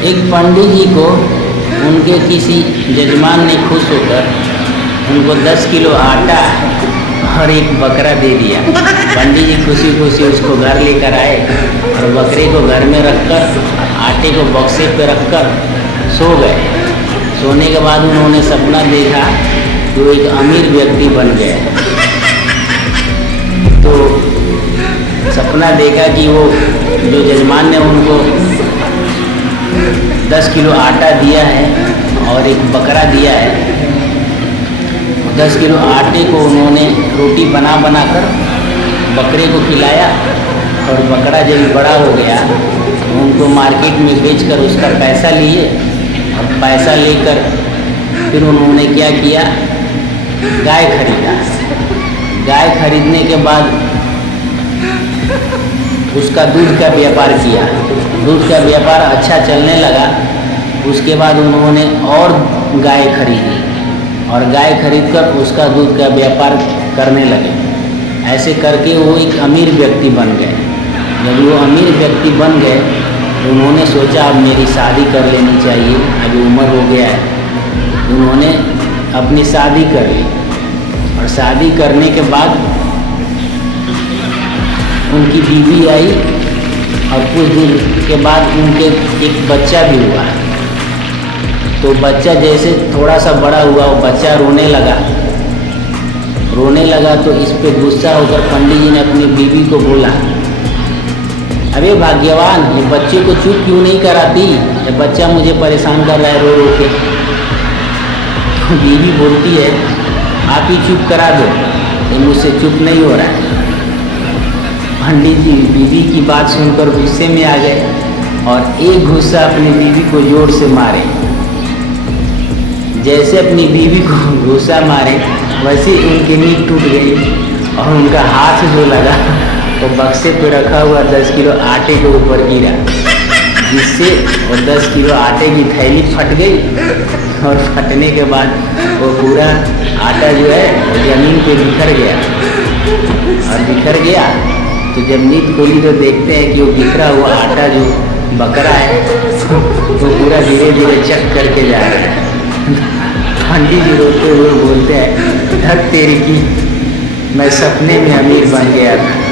एक पंडित जी को उनके किसी जजमान ने खुश होकर उनको 10 किलो आटा और एक बकरा दे दिया। पंडित जी खुशी खुशी उसको घर लेकर आए और बकरे को घर में रखकर आटे को बक्से पे रखकर सो गए। सोने के बाद उन्होंने सपना देखा कि वो एक अमीर व्यक्ति बन गए। तो सपना देखा कि वो जो जजमान ने उनको 10 किलो आटा दिया है और एक बकरा दिया है, 10 किलो आटे को उन्होंने रोटी बना बना कर बकरे को खिलाया और बकरा जब बड़ा हो गया तो उनको मार्केट में बेचकर उसका पैसा लिए और पैसा लेकर फिर उन्होंने क्या किया, गाय खरीदा। गाय खरीदने के बाद उसका दूध का व्यापार किया। दूध का व्यापार अच्छा चलने लगा। उसके बाद उन्होंने और गाय खरीदी और गाय खरीदकर उसका दूध का व्यापार करने लगे। ऐसे करके वो एक अमीर व्यक्ति बन गए। जब वो अमीर व्यक्ति बन गए तो उन्होंने सोचा अब मेरी शादी कर लेनी चाहिए, अभी उम्र हो गया है। उन्होंने अपनी शादी कर ली और शादी करने के बाद उनकी बीवी आई और कुछ दिन के बाद उनके एक बच्चा भी हुआ। तो बच्चा जैसे थोड़ा सा बड़ा हुआ वो बच्चा रोने लगा तो इस पे गुस्सा होकर पंडित जी ने अपनी बीवी को बोला, अरे भाग्यवान, ये बच्चे को चुप क्यों नहीं कराती, ये बच्चा मुझे परेशान कर रहा है रो रो के। तो बीवी बोलती है, आप ही चुप करा दो, ये मुझसे चुप नहीं हो रहा है। पंडित जी बीवी की बात सुनकर गुस्से में आ गए और एक घुस्सा अपनी बीवी को जोर से मारे। जैसे अपनी बीवी को घुस्सा मारे वैसे उनकी नींद टूट गई और उनका हाथ जो लगा तो बक्से पे रखा हुआ 10 किलो आटे के ऊपर गिरा, जिससे वो 10 किलो आटे की थैली फट गई और फटने के बाद वो पूरा आटा जो है वो जमीन पे बिखर गया। और बिखर गया तो जब नींद खोली तो देखते हैं कि वो बिखरा हुआ आटा जो बकरा है वो पूरा धीरे धीरे चक करके जा रहा है। पंडित जी रोते हुए बोलते हैं, धक तेरी की, मैं सपने में अमीर बन गया था।